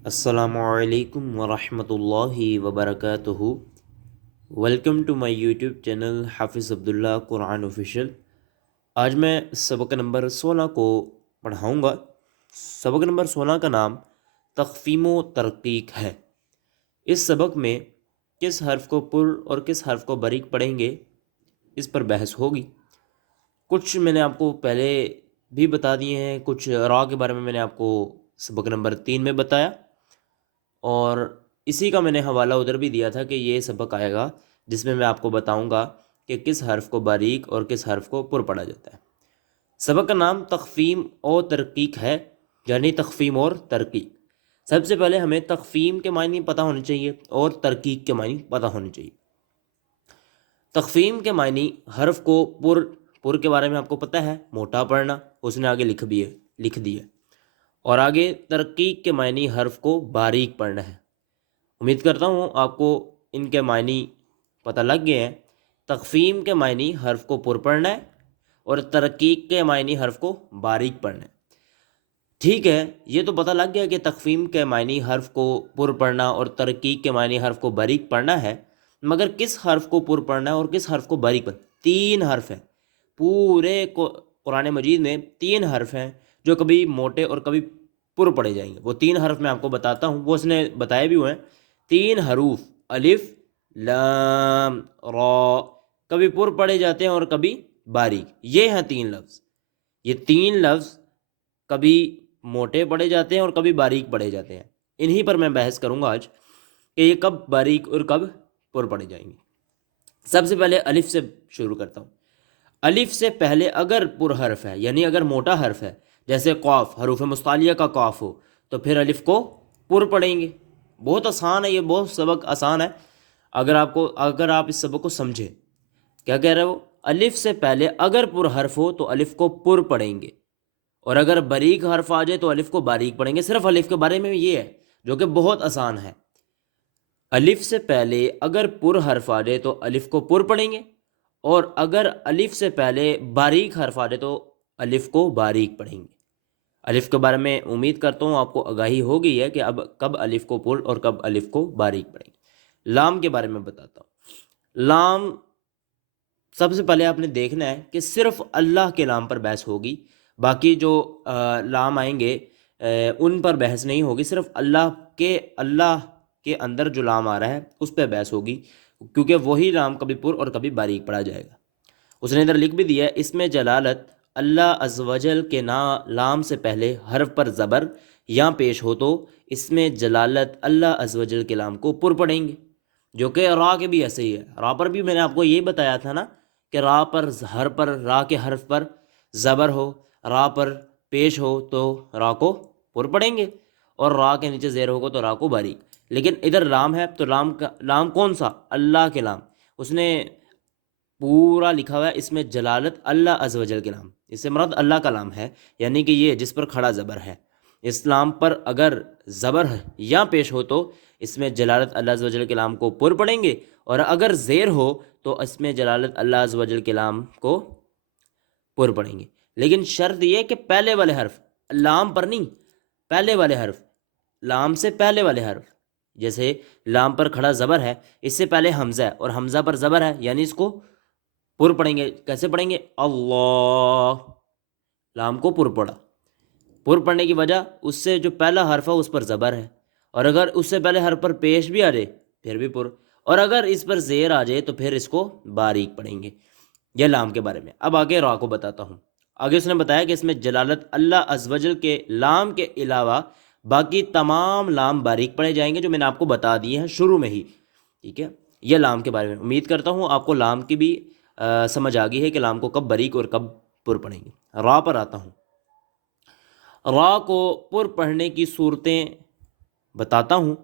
السلام علیکم ورحمۃ اللہ وبرکاتہ۔ Welcome to my YouTube channel Hafiz Abdullah Quran official. آج میں سبق نمبر 16 کو پڑھاؤں گا۔ سبق نمبر 16 کا نام تخفیم و ترقیق ہے۔ اس سبق میں کس حرف کو پر اور کس حرف کو باریک پڑھیں گے، اس پر بحث ہوگی۔ کچھ میں نے آپ کو پہلے بھی بتا دیے ہیں، کچھ را کے بارے میں نے آپ کو سبق نمبر 3 میں بتایا، اور اسی کا میں نے حوالہ ادھر بھی دیا تھا کہ یہ سبق آئے گا جس میں آپ کو بتاؤں گا کہ کس حرف کو باریک اور کس حرف کو پر پڑھا جاتا ہے۔ سبق کا نام تخفیم اور ترقیق ہے، یعنی تخفیم اور ترقیق۔ سب سے پہلے ہمیں تخفیم کے معنی پتہ ہونے چاہیے اور ترقیق کے معنی پتہ ہونے چاہیے۔ تخفیم کے معنی حرف کو پر کے بارے میں آپ کو پتہ ہے، موٹا پڑھنا، اس نے آگے لکھ دیا، اور آگے ترقیق کے معنی حرف کو باریک پڑھنا ہے۔ امید کرتا ہوں آپ کو ان کے معنی پتہ لگ گئے ہیں۔ تخفیم کے معنی حرف کو پر پڑھنا ہے اور ترقیق کے معنی حرف کو باریک پڑھنا ہے۔ ٹھیک ہے، یہ تو پتہ لگ گیا کہ تخفیم کے معنی حرف کو پر پڑھنا اور ترقیق کے معنی حرف کو باریک پڑھنا ہے، مگر کس حرف کو پر پڑھنا ہے اور کس حرف کو باریک پڑھنا ہے؟ 3 حرف ہیں پورے قرآن مجید میں، 3 حرف ہیں جو کبھی موٹے اور کبھی پر پڑھے جائیں گے۔ وہ 3 حرف میں آپ کو بتاتا ہوں، وہ اس نے بتائے بھی ہوئے ہیں۔ 3 حروف الف لام را کبھی پر پڑھے جاتے ہیں اور کبھی باریک۔ یہ ہیں 3 لفظ۔ یہ 3 لفظ کبھی موٹے پڑھے جاتے ہیں اور کبھی باریک پڑھے جاتے ہیں۔ انہی پر میں بحث کروں گا آج کہ یہ کب باریک اور کب پر پڑھے جائیں گے۔ سب سے پہلے الف سے شروع کرتا ہوں۔ الف سے پہلے اگر پر حرف ہے، یعنی اگر موٹا حرف ہے، جیسے قاف، حروف مستعلیہ کا قاف ہو، تو پھر الف کو پر پڑھیں گے۔ بہت آسان ہے، یہ بہت سبق آسان ہے اگر آپ اس سبق کو سمجھیں۔ کیا کہہ رہے ہو؟ الف سے پہلے اگر پر حرف ہو تو الف کو پر پڑھیں گے، اور اگر باریک حرف آ جائے تو الف کو باریک پڑھیں گے۔ صرف الف کے بارے میں یہ ہے جو کہ بہت آسان ہے۔ الف سے پہلے اگر پر حرف آ جائے تو الف کو پر پڑھیں گے، اور اگر الف سے پہلے باریک حرف آ جائے تو الف کو باریک پڑھیں گے۔ الف کے بارے میں امید کرتا ہوں آپ کو آگاہی ہو گئی ہے کہ اب کب الف کو پر اور کب الف کو باریک پڑھیں گے۔ لام کے بارے میں بتاتا ہوں۔ لام سب سے پہلے آپ نے دیکھنا ہے کہ صرف اللہ کے لام پر بحث ہوگی، باقی جو لام آئیں گے ان پر بحث نہیں ہوگی۔ صرف اللہ کے اندر جو لام آ رہا ہے اس پہ بحث ہوگی، کیونکہ وہی لام کبھی پر اور کبھی باریک پڑھا جائے گا۔ اس نے ادھر لکھ بھی دیا ہے، اس میں جلالت اللہ عز و جل کے لام سے پہلے حرف پر زبر یا پیش ہو تو اس میں جلالت اللہ عز و جل کے لام کو پر پڑھیں گے، جو کہ را کے بھی ایسے ہی ہے۔ را پر بھی میں نے آپ کو یہ بتایا تھا نا کہ را کے حرف پر زبر ہو، را پر پیش ہو تو را کو پر پڑھیں گے، اور را کے نیچے زیر ہوگا تو را کو باریک۔ لیکن ادھر لام ہے تو لام کون سا؟ اللہ کے لام۔ اس نے پورا لکھا ہوا ہے، اس میں جلالت اللہ عز و جل کے لام، اس سے مراد اللہ کا لام ہے، یعنی کہ یہ جس پر کھڑا زبر ہے۔ اس لام پر اگر زبر یا پیش ہو تو اس میں جلالت اللہ عز و جل کے لام کو پر پڑھیں گے، اور اگر زیر ہو تو اس میں جلالت اللہ عز و جل کے لام کو پر پڑھیں گے۔ لیکن شرط یہ کہ پہلے والے حرف، لام پر نہیں، پہلے والے حرف، لام سے پہلے والے حرف، جیسے لام پر کھڑا زبر ہے، اس سے پہلے حمزہ ہے اور حمزہ پر زبر ہے، یعنی اس کو پر پڑھیں گے۔ کیسے پڑھیں گے؟ اللہ، لام کو پر پڑھا۔ پر پڑھنے کی وجہ اس سے جو پہلا حرف ہے اس پر زبر ہے، اور اگر اس سے پہلے حرف پر پیش بھی آ جائے پھر بھی پر، اور اگر اس پر زیر آ جائے تو پھر اس کو باریک پڑھیں گے۔ یہ لام کے بارے میں۔ اب آگے را کو بتاتا ہوں۔ آگے اس نے بتایا کہ اس میں جلالت اللہ عز و جل کے لام کے علاوہ باقی تمام لام باریک پڑھے جائیں گے، جو میں نے آپ کو بتا دیے ہیں شروع میں ہی۔ ٹھیک ہے، یہ لام کے بارے میں۔ امید کرتا ہوں آپ کو لام کی بھی سمجھ آ گئی ہے کہ لام کو کب باریک اور کب پر پڑھیں گے۔ را پر آتا ہوں۔ را کو پر پڑھنے کی صورتیں بتاتا ہوں۔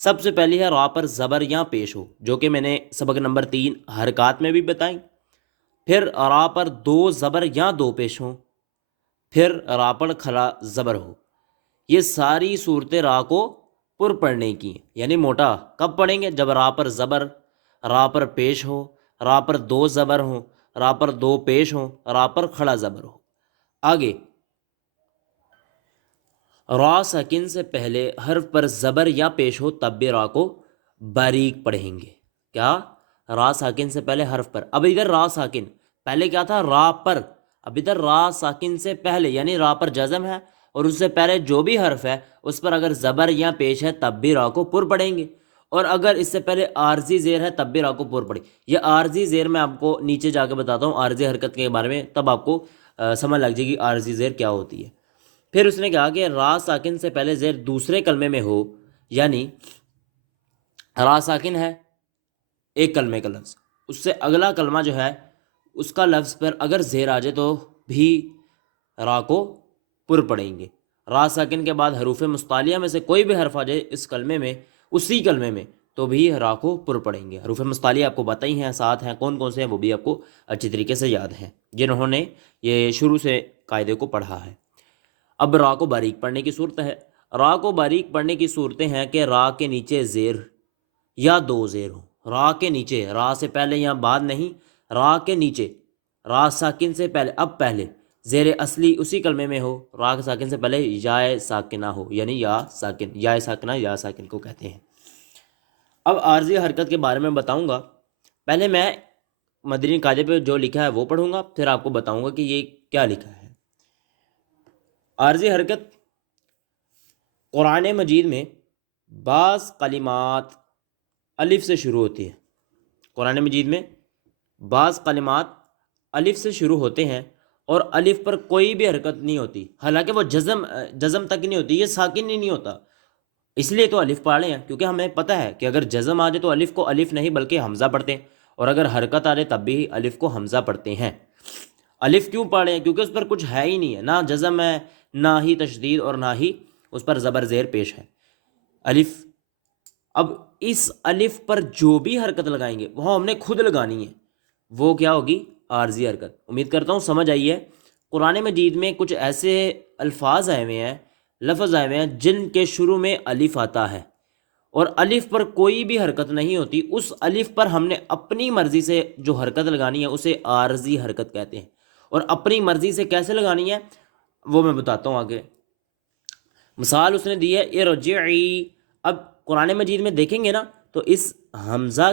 سب سے پہلی ہے را پر زبر یا پیش ہو، جو کہ میں نے سبق نمبر 3 حرکات میں بھی بتائیں۔ پھر را پر 2 زبر یا 2 پیش ہوں، پھر را پر کھڑا زبر ہو۔ یہ ساری صورتیں را کو پر پڑھنے کی ہیں، یعنی موٹا کب پڑھیں گے؟ جب را پر زبر، را پر پیش ہو، را پر 2 زبر ہوں، را پر 2 پیش ہوں، را پر کھڑا زبر ہو۔ آگے را ساکن سے پہلے حرف پر زبر یا پیش ہو تب بھی را کو باریک پڑھیں گے. کیا؟ را ساکن سے پہلے حرف پر. اب ادھر را ساکن پہلے کیا تھا؟ را پر. اب ادھر را ساکن سے پہلے یعنی را پر جزم ہے اور اس سے پہلے جو بھی حرف ہے اس پر اگر زبر یا پیش ہے تب بھی را کو پر پڑھیں گے، اور اگر اس سے پہلے عارضی زیر ہے تب بھی را کو پر پڑھیں گے. یہ عارضی زیر میں آپ کو نیچے جا کے بتاتا ہوں عارضی حرکت کے بارے میں، تب آپ کو سمجھ لگ جائے گی عارضی زیر کیا ہوتی ہے. پھر اس نے کہا کہ را ساکن سے پہلے زیر دوسرے کلمے میں ہو، یعنی را ساکن ہے ایک کلمے کا لفظ، اس سے اگلا کلمہ جو ہے اس کا لفظ پر اگر زیر آ جائے تو بھی را کو پر پڑھیں گے. را ساکن کے بعد حروف مستعلیہ میں سے کوئی بھی حرف آ جائے اس کلمے میں، اسی کلمے میں، تو بھی را کو پر پڑھیں گے. حروف مستعلیہ آپ کو بتائی ہیں، ساتھ ہیں، کون کون سے ہیں وہ بھی آپ کو اچھی طریقے سے یاد ہیں جنہوں نے یہ شروع سے قاعدے کو پڑھا ہے. اب را کو باریک پڑھنے کی صورت ہے. را کو باریک پڑھنے کی صورتیں ہیں کہ را کے نیچے زیر یا دو زیر ہوں. را کے نیچے، را سے پہلے یا بعد نہیں، را کے نیچے، را ساکن سے پہلے، اب پہلے زیر اصلی اسی کلمے میں ہو. را کے ساکن سے پہلے یا ساکنہ ہو، یعنی یا ساکن، یا ساکنہ یا ساکن کو کہتے ہیں. اب عارضی حرکت کے بارے میں بتاؤں گا. پہلے میں مدنی قاعدے پہ جو لکھا ہے وہ پڑھوں گا، پھر آپ کو بتاؤں گا کہ یہ کیا لکھا ہے. عارضی حرکت قرآن مجید میں بعض کلمات الف سے شروع ہوتی ہے. قرآن مجید میں بعض کلمات الف سے شروع ہوتے ہیں اور الف پر کوئی بھی حرکت نہیں ہوتی، حالانکہ وہ جزم تک نہیں ہوتی، یہ ساکن ہی نہیں ہوتا. اس لیے تو الف پڑھے ہیں، کیونکہ ہمیں پتہ ہے کہ اگر جزم آ جائے تو الف کو الف نہیں بلکہ حمزہ پڑھتے ہیں، اور اگر حرکت آ جائے تب بھی الف کو حمزہ پڑھتے ہیں. الف کیوں پڑھے ہیں؟ کیونکہ اس پر کچھ ہے ہی نہیں ہے، نہ جزم ہے، نہ ہی تشدید، اور نہ ہی اس پر زبر زیر پیش ہے. الف. اب اس الف پر جو بھی حرکت لگائیں گے وہ ہم نے خود لگانی ہے، وہ کیا ہوگی؟ عارضی حرکت. امید کرتا ہوں سمجھ آئی ہے. قرآن مجید میں کچھ ایسے الفاظ آئے ہوئے ہیں، لفظ آئے ہوئے ہیں جن کے شروع میں الف آتا ہے اور الف پر کوئی بھی حرکت نہیں ہوتی. اس الف پر ہم نے اپنی مرضی سے جو حرکت لگانی ہے اسے عارضی حرکت کہتے ہیں. اور اپنی مرضی سے کیسے لگانی ہے وہ میں بتاتا ہوں آگے. مثال اس نے دی ہے ارجعی. اب قرآن مجید میں دیکھیں گے نا تو اس حمزہ،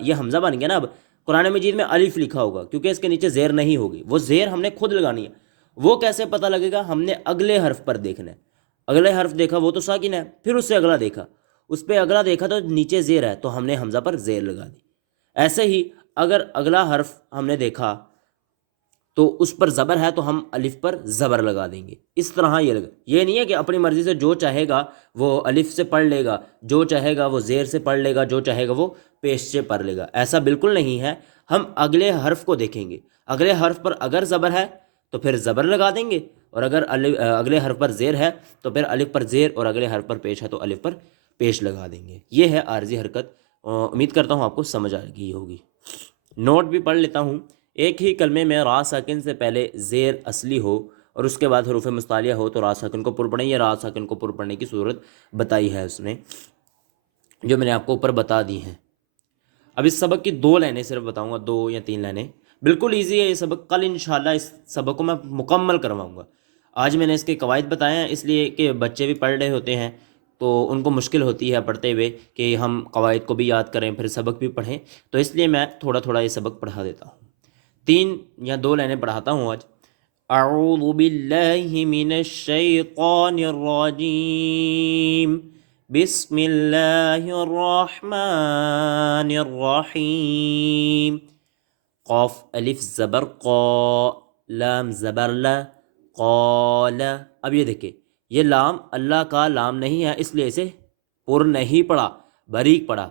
یہ حمزہ بن گیا نا. اب قرآن مجید میں الف لکھا ہوگا کیونکہ اس کے نیچے زیر نہیں ہوگی، وہ زیر ہم نے خود لگانی ہے. وہ کیسے پتہ لگے گا؟ ہم نے اگلے حرف پر دیکھنا ہے. اگلے حرف دیکھا وہ تو ساکن ہے، پھر اس سے اگلا دیکھا، اس پہ اگلا دیکھا تو نیچے زیر ہے تو ہم نے حمزہ پر زیر لگا دی. ایسے ہی اگر اگلا حرف ہم نے دیکھا تو اس پر زبر ہے تو ہم الف پر زبر لگا دیں گے. اس طرح یہ نہیں ہے کہ اپنی مرضی سے جو چاہے گا وہ الف سے پڑھ لے گا، جو چاہے گا وہ زیر سے پڑھ لے گا، جو چاہے گا وہ پیش سے پڑھ لے گا. ایسا بالکل نہیں ہے. ہم اگلے حرف کو دیکھیں گے، اگلے حرف پر اگر زبر ہے تو پھر زبر لگا دیں گے، اور اگر اگلے حرف پر زیر ہے تو پھر الف پر زیر، اور اگلے حرف پر پیش ہے تو الف پر پیش لگا دیں گے. یہ ہے عارضی حرکت. امید کرتا ہوں آپ کو سمجھ آ گئی ہوگی. نوٹ بھی پڑھ لیتا ہوں. ایک ہی کلمے میں را ساکن سے پہلے زیر اصلی ہو اور اس کے بعد حروف مستعلیہ ہو تو را ساکن کو پر پڑھیں. یا را ساکن کو پر پڑھنے کی صورت بتائی ہے اس نے، جو میں نے آپ کو اوپر بتا دی ہیں. اب اس سبق کی 2 لائنیں صرف بتاؤں گا، 2 یا 3 لائنیں. بالکل ایزی ہے یہ سبق. کل انشاءاللہ اس سبق کو میں مکمل کرواؤں گا. آج میں نے اس کے قواعد بتائے ہیں اس لیے کہ بچے بھی پڑھ رہے ہوتے ہیں تو ان کو مشکل ہوتی ہے پڑھتے ہوئے کہ ہم قواعد کو بھی یاد کریں پھر سبق بھی پڑھیں، تو اس لیے میں تھوڑا تھوڑا یہ سبق پڑھا دیتا ہوں. 3 یا 2 لائنیں پڑھاتا ہوں آج. اعوذ باللہ من الشیطان الرجیم، بسم اللہ الرحمن الرحیم. قاف الف زبر قا، لام زبر لا، قال. اب یہ دیکھیں یہ لام اللہ کا لام نہیں ہے، اس لیے اسے پر نہیں پڑھا، باریک پڑھا.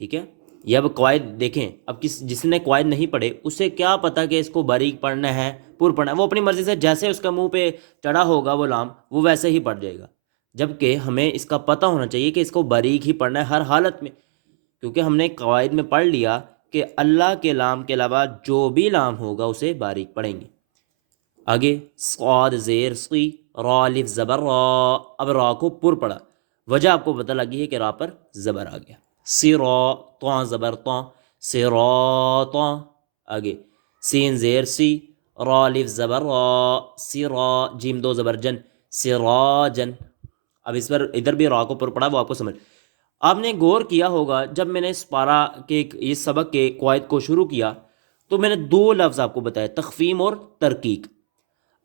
ٹھیک ہے. یہ اب قواعد دیکھیں. اب جس نے قواعد نہیں پڑھے اسے کیا پتہ کہ اس کو باریک پڑھنا ہے پر پڑھنا ہے؟ وہ اپنی مرضی سے جیسے اس کا منہ پہ چڑھا ہوگا وہ لام وہ ویسے ہی پڑھ جائے گا. جبکہ ہمیں اس کا پتہ ہونا چاہیے کہ اس کو باریک ہی پڑھنا ہے ہر حالت میں، کیونکہ ہم نے قواعد میں پڑھ لیا کہ اللہ کے لام کے علاوہ جو بھی لام ہوگا اسے باریک پڑھیں گے. آگے صاد زیر سی، را الف زبر را. اب را کو پر پڑھا، وجہ آپ کو پتہ لگی ہے کہ را پر زبر آ گیا. سرا طا زبر طا، صراطا. آگے سین زیر سی، را الف زبر را، سرا جیم 2 زبر جن، سراجن. اب اس پر ادھر بھی را کو پر پڑا وہ آپ کو سمجھ. آپ نے غور کیا ہوگا جب میں نے اس پارا کے اس سبق کے قواعد کو شروع کیا تو میں نے 2 لفظ آپ کو بتایا، تخفیم اور ترقیق.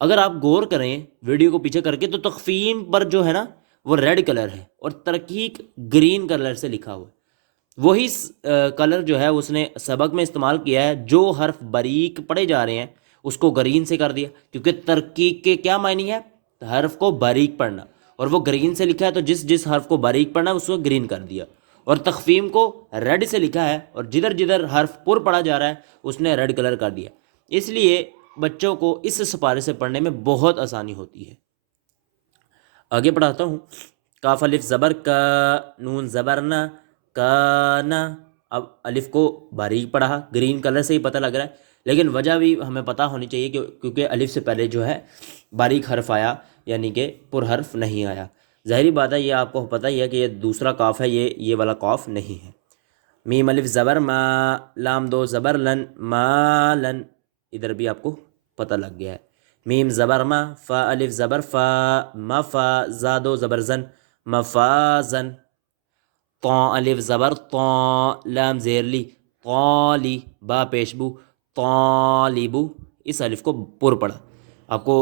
اگر آپ غور کریں ویڈیو کو پیچھے کر کے تو تخفیم پر جو ہے نا وہ ریڈ کلر ہے اور ترقیق گرین کلر سے لکھا ہوا ہے. وہی کلر جو ہے اس نے سبق میں استعمال کیا ہے، جو حرف باریک پڑھے جا رہے ہیں اس کو گرین سے کر دیا، کیونکہ ترقیق کے کیا معنی ہے؟ حرف کو باریک پڑھنا، اور وہ گرین سے لکھا ہے تو جس حرف کو باریک پڑھنا ہے اس کو گرین کر دیا. اور تخفیم کو ریڈ سے لکھا ہے اور جدھر حرف پر پڑھا جا رہا ہے اس نے ریڈ کلر کر دیا. اس لیے بچوں کو اس سپارے سے پڑھنے میں بہت آسانی ہوتی ہے. آگے پڑھاتا ہوں. کاف الف زبر کا، نون زبر نہ، کانا. اب الف کو باریک پڑھا، گرین کلر سے ہی پتہ لگ رہا ہے، لیکن وجہ بھی ہمیں پتہ ہونی چاہیے کیونکہ الف سے پہلے جو ہے باریک حرف آیا، یعنی کہ پر حرف نہیں آیا. ظاہری بات ہے، یہ آپ کو پتہ ہی ہے کہ یہ دوسرا کاف ہے، یہ والا کاف نہیں ہے. میم الف زبر ما، لام 2 زبر لن، ما لن. ادھر بھی آپ کو پتہ لگ گیا ہے. میم زبر ما، فا الف زبر فا، مفا، زا 2 زبر زن، مفازن. طا الف زبر طا، لام زیر لی، طالی، با پیشبو، طالبو. اس الف کو پر پڑا. آپ کو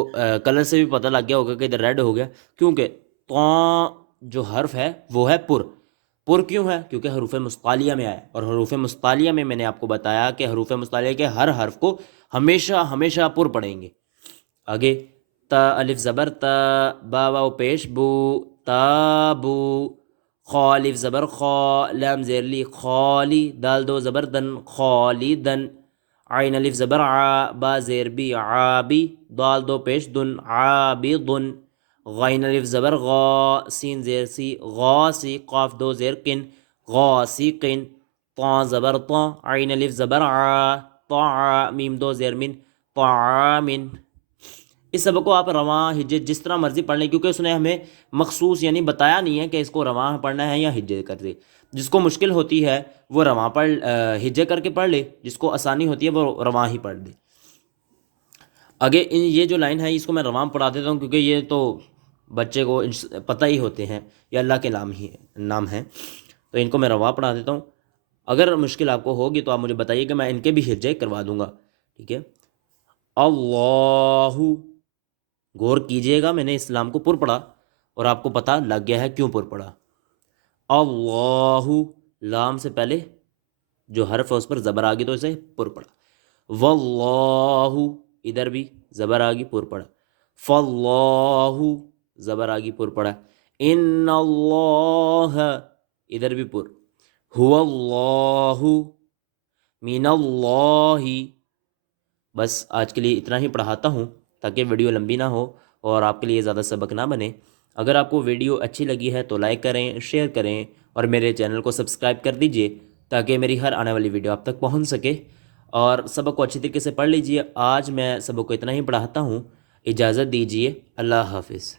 کلر سے بھی پتہ لگ گیا ہوگا کہ ادھر ریڈ ہو گیا، کیونکہ طا جو حرف ہے وہ ہے پر. پر کیوں ہے؟ کیونکہ حروف مستعلیہ میں آیا، اور حروف مستعلیہ میں نے آپ کو بتایا کہ حروف مستعلیہ کے ہر حرف کو ہمیشہ پر پڑھیں گے. آگے تا الف زبر تا، با واو پیش بو، تابو. خا الف زبر خا، لام زیر لی، خالی، دال 2 زبر دن، خالدن. عین الف زبر ع، با زیر بی، عابی، دال 2 پیش دن، عابدن. غین الف زبر غا، سین زیر سی، غاسی، قاف 2 زیر کن، غاسقن. طا زبر طا، عین الف زبر ع، طا، میم 2 زیر من، طعامن. اس سبق کو آپ رواں ہجے جس طرح مرضی پڑھ لیں، کیونکہ اس نے ہمیں مخصوص یعنی بتایا نہیں ہے کہ اس کو رواں پڑھنا ہے یا ہجے کر دے. جس کو مشکل ہوتی ہے وہ رواں ہجے کر کے پڑھ لے، جس کو آسانی ہوتی ہے وہ رواں ہی پڑھ دے. آگے یہ جو لائن ہے اس کو میں رواں پڑھا دیتا ہوں، کیونکہ یہ تو بچے کو پتہ ہی ہوتے ہیں، یہ اللہ کے نام ہیں، تو ان کو میں رواں پڑھا دیتا ہوں. اگر مشکل آپ کو ہوگی تو آپ مجھے بتائیے کہ میں ان کے بھی ہجے کروا دوں گا. ٹھیک ہے. اللہ، غور کیجئے گا، میں نے اسلام کو پر پڑھا اور آپ کو پتہ لگ گیا ہے کیوں پر پڑھا. اللہ، لام سے پہلے جو حرف ہے اس پر زبر آگی تو اسے پر پڑھا. واللہ، ادھر بھی زبر آگی پر پڑھا. فاللہ، زبر آگی پر پڑھا. ان اللہ، ادھر بھی پر. هو اللہ، من اللہ. بس آج کے لیے اتنا ہی پڑھاتا ہوں تاکہ ویڈیو لمبی نہ ہو اور آپ کے لیے زیادہ سبق نہ بنے. اگر آپ کو ویڈیو اچھی لگی ہے تو لائک کریں، شیئر کریں اور میرے چینل کو سبسکرائب کر دیجئے تاکہ میری ہر آنے والی ویڈیو آپ تک پہنچ سکے. اور سبق کو اچھی طریقے سے پڑھ لیجئے. آج میں سبق کو اتنا ہی پڑھاتا ہوں. اجازت دیجئے. اللہ حافظ.